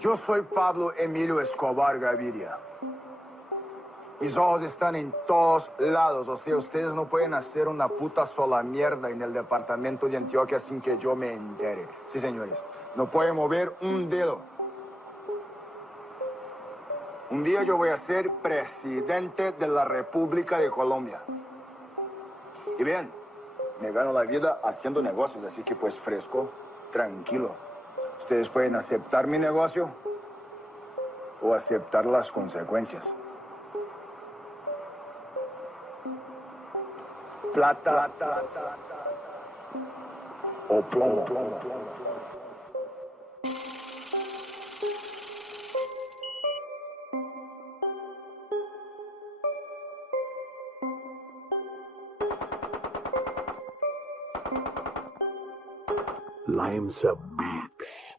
Yo soy Pablo Emilio Escobar Gaviria. Mis ojos están en todos lados, o sea, ustedes no pueden hacer una puta sola mierda en el departamento de Antioquia sin que yo me entere. Sí, señores, no pueden mover un dedo. Un día yo voy a ser presidente de la República de Colombia. Y bien, me gano la vida haciendo negocios, así que pues fresco, tranquilo. Ustedes pueden aceptar mi negocio o aceptar las consecuencias. Plata o plomo. LIMSA BEATZ.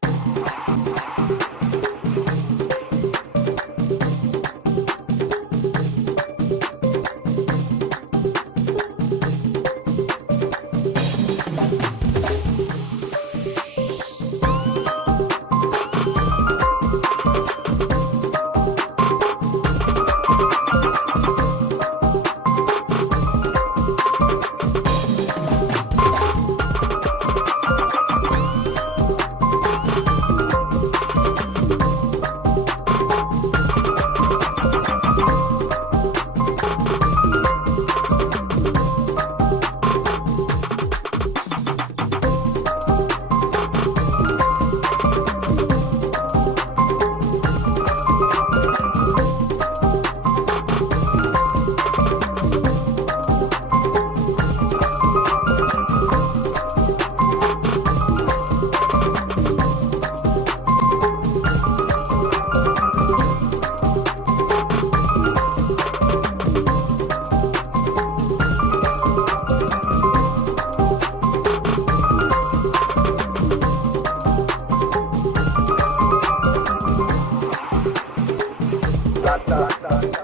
Plata.